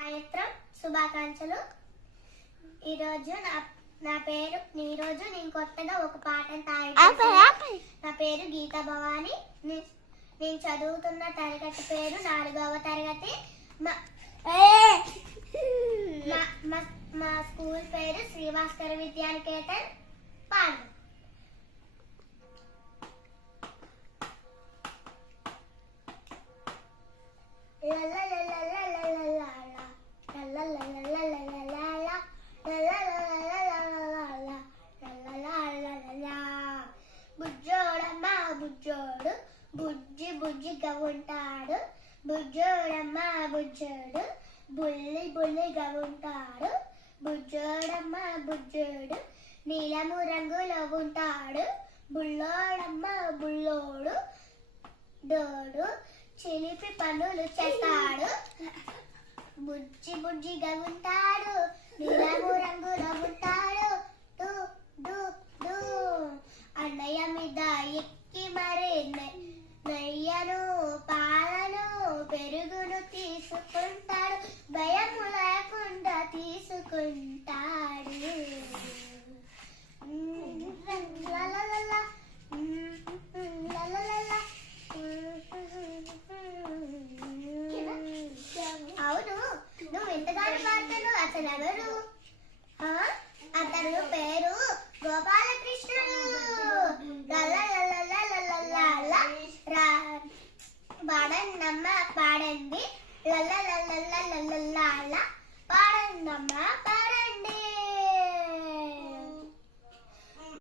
సాయంత్రం శుభాకాంక్షలు. ఈరోజు నేను కొత్తగా ఒక పాటను తయారు. నా పేరు గీతా భవాని. నేను చదువుతున్న తరగతి పేరు 4వ తరగతి. మా స్కూల్ పేరు శ్రీవాస్కర విద్యానికేతన్ పాడు. బుజ్జోడు బుజ్జి బుజ్జిగా ఉంటాడు. బుజ్జోడమ్మ బుజ్జోడు బుల్లి బుల్లిగా ఉంటాడు. బుజ్జోడమ్మ బుజ్జోడు నీలము రంగులో ఉంటాడు. బుల్లోడమ్మ బుల్లోడు డోడు చిలిపి పనులు చేస్తాడు. బుజ్జి బుజ్జిగా ఉంటాడు, నీలము రంగులో ఉంటాడు. డు డు డు అన్నయ్య మీద ఎక్కి మరి నెయ్యను పాలను పెరుగును తీసుకుంటాడు. భయము లేకుండా తీసుకుంటాడు. అవును, నువ్వు ఎంతగానో పాడుతున్నావు. అసలు ఎవరు? అతను పేరు గోపాలకృష్ణుడు. పాడండమ్మ పాడండి, పాడండమ్మ.